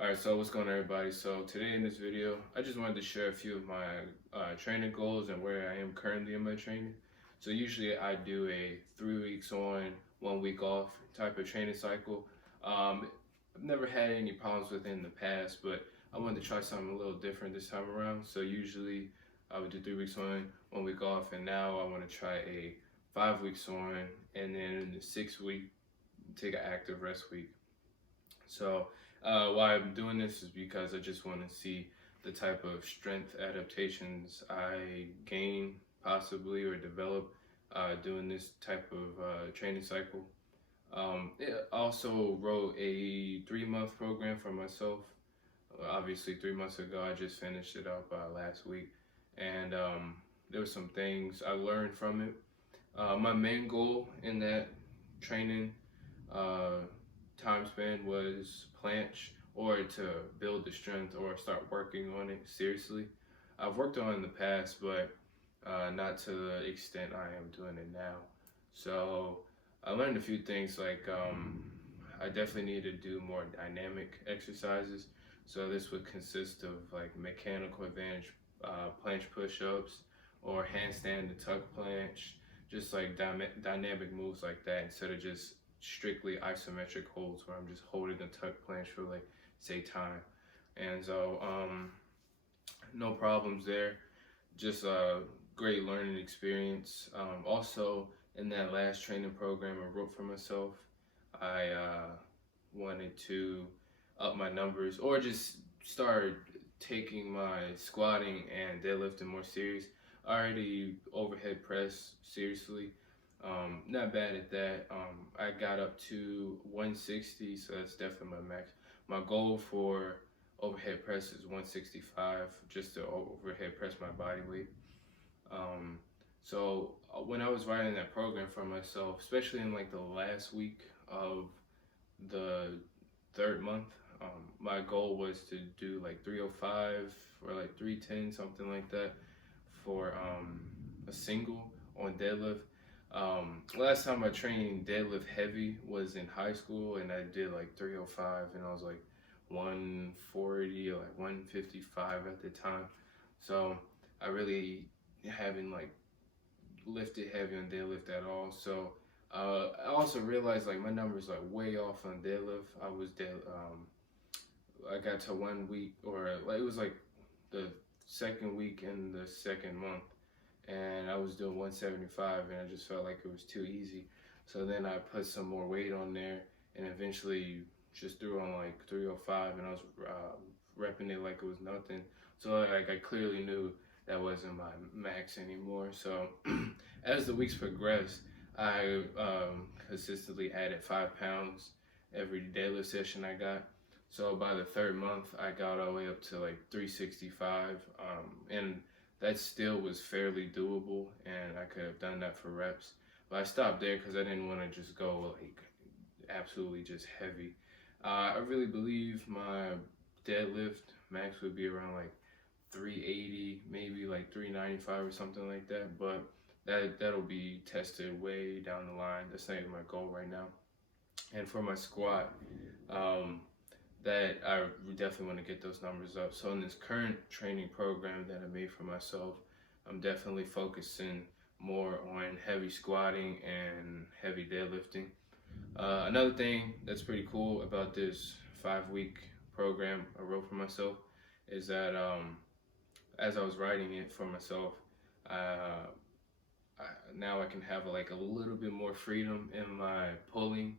Alright, so what's going on, everybody? So today in this video, I just wanted to share a few of my training goals and where I am currently in my training. So usually I do a 3 weeks on, 1 week off type of training cycle. I've never had any problems with it in the past, but I wanted to try something a little different this time around. So usually I would do 3 weeks on, 1 week off, and now I want to try a 5 weeks on, and then in the 6 week, take an active rest week. So why I'm doing this is because I just want to see the type of strength adaptations I gain possibly or develop doing this type of training cycle. I also wrote a 3 month program for myself. Obviously, 3 months ago, I just finished it up last week, and there were some things I learned from it. My main goal in that training uh, time span was planche or to build the strength or start working on it seriously. I've worked on it in the past, but not to the extent I am doing it now. So I learned a few things like I definitely need to do more dynamic exercises. So this would consist of like mechanical advantage planche push-ups or handstand to tuck planche, just like dynamic moves like that instead of just strictly isometric holds where I'm just holding the tuck planche for like say time. And so no problems there. Just a great learning experience. Also in that last training program I wrote for myself, I wanted to up my numbers or just start taking my squatting and deadlifting more serious. I already overhead press seriously. Not bad at that. I got up to 160, so that's definitely my max. My goal for overhead press is 165, just to overhead press my body weight. So when I was writing that program for myself, especially in like the last week of the third month, my goal was to do like 305 or like 310, something like that, for a single on deadlift. Last time I trained deadlift heavy was in high school, and I did like 305, and I was like 140 or like 155 at the time. So I really haven't like lifted heavy on deadlift at all. So I also realized like my numbers like way off on deadlift. I got to 1 week or like it was like the second week in the second month, and I was doing 175, and I just felt like it was too easy. So then I put some more weight on there, and eventually just threw on like 305, and I was repping it like it was nothing. So like I clearly knew that wasn't my max anymore. So as the weeks progressed, I consistently added 5 pounds every deadlift session I got. So by the third month, I got all the way up to like 365, and that still was fairly doable, and I could have done that for reps. But I stopped there because I didn't want to just go like absolutely just heavy. I really believe my deadlift max would be around like 380, maybe like 395 or something like that. But that'll be tested way down the line. That's not even my goal right now. And for my squat, um, that I definitely want to get those numbers up. So in this current training program that I made for myself, I'm definitely focusing more on heavy squatting and heavy deadlifting. Another thing that's pretty cool about this 5 week program I wrote for myself is that as I was writing it for myself, uh, now I can have like a little bit more freedom in my pulling,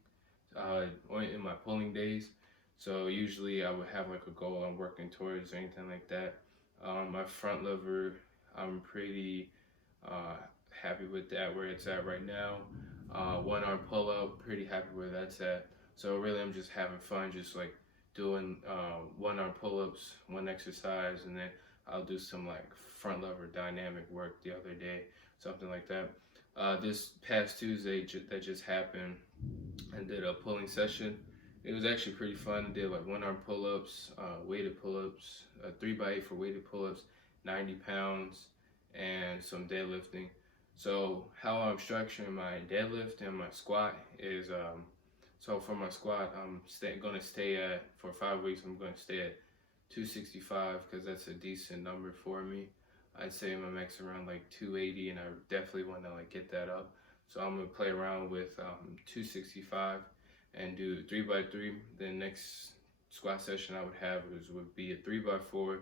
or in my pulling days. So usually I would have like a goal I'm working towards or anything like that. My front lever, I'm pretty uh, happy with that where it's at right now. One arm pull up, pretty happy where that's at. So really I'm just having fun, just like doing one arm pull ups, one exercise, and then I'll do some like front lever dynamic work the other day, something like that. This past Tuesday that just happened, I did a pulling session. It was actually pretty fun. I did like one arm pull ups, weighted pull ups, 3x8 for weighted pull ups, 90 pounds, and some deadlifting. So, how I'm structuring my deadlift and my squat is So for my squat, I'm gonna stay at, for 5 weeks, I'm gonna stay at 265 because that's a decent number for me. I'd say my max around like 280, and I definitely want to like get that up. So I'm gonna play around with 265 and do 3x3. The next squat session I would have would be a 3x4,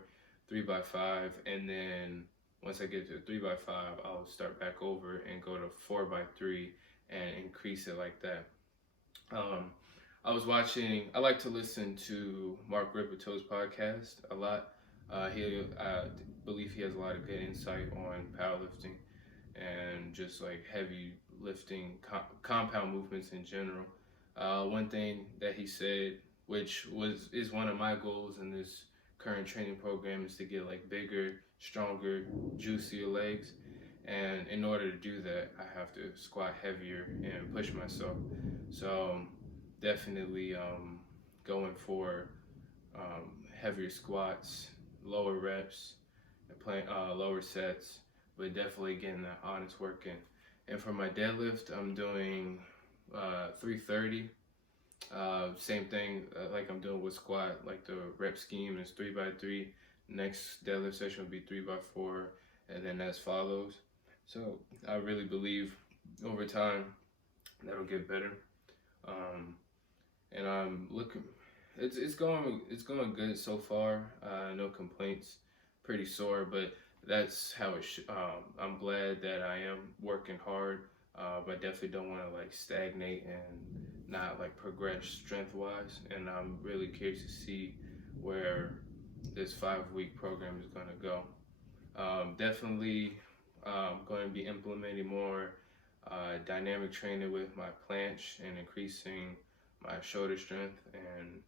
3x5, and then once I get to 3x5, I'll start back over and go to 4x3 and increase it like that. Um, I was watching. I like to listen to Mark Rippetoe's podcast a lot. I believe he has a lot of good insight on powerlifting and just like heavy lifting, compound movements in general. One thing that he said, which is one of my goals in this current training program, is to get like bigger, stronger, juicier legs. And in order to do that, I have to squat heavier and push myself. So definitely going for heavier squats, lower reps, and playing lower sets, but definitely getting that honest work in. And for my deadlift, I'm doing 330. Same thing like I'm doing with squat, like the rep scheme is 3x3. Next deadlift session will be 3x4, and then as follows. So I really believe over time that'll get better. And I'm looking. It's going good so far. No complaints. Pretty sore, but that's how it should. I'm glad that I am working hard, but I definitely don't want to like stagnate and not like progress strength wise. And I'm really curious to see where this 5 week program is going to go. Definitely going to be implementing more dynamic training with my planche and increasing my shoulder strength, and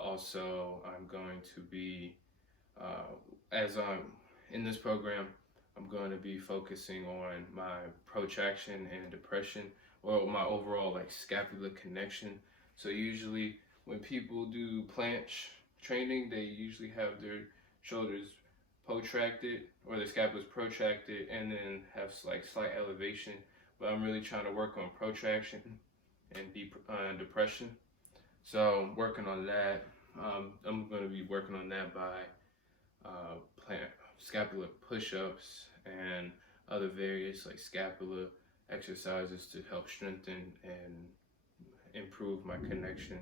also I'm going to be as I'm in this program, I'm going to be focusing on my protraction and depression, or my overall like scapular connection. So usually when people do planche training, they usually have their shoulders protracted or the scapula's protracted and then have like slight elevation. But I'm really trying to work on protraction and depression. So I'm working on that. I'm going to be working on that by scapular push-ups and other various like scapular exercises to help strengthen and improve my connection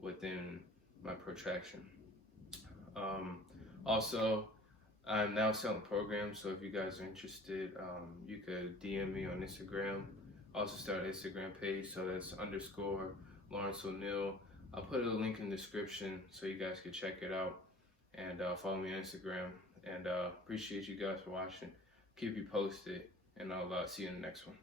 within my protraction. Also, I'm now selling programs, so if you guys are interested, you could DM me on Instagram. I also started an Instagram page, so that's _Lawrence O'Neal. I'll put a link in the description so you guys can check it out, and follow me on Instagram. And appreciate you guys for watching. Keep you posted, and I'll see you in the next one.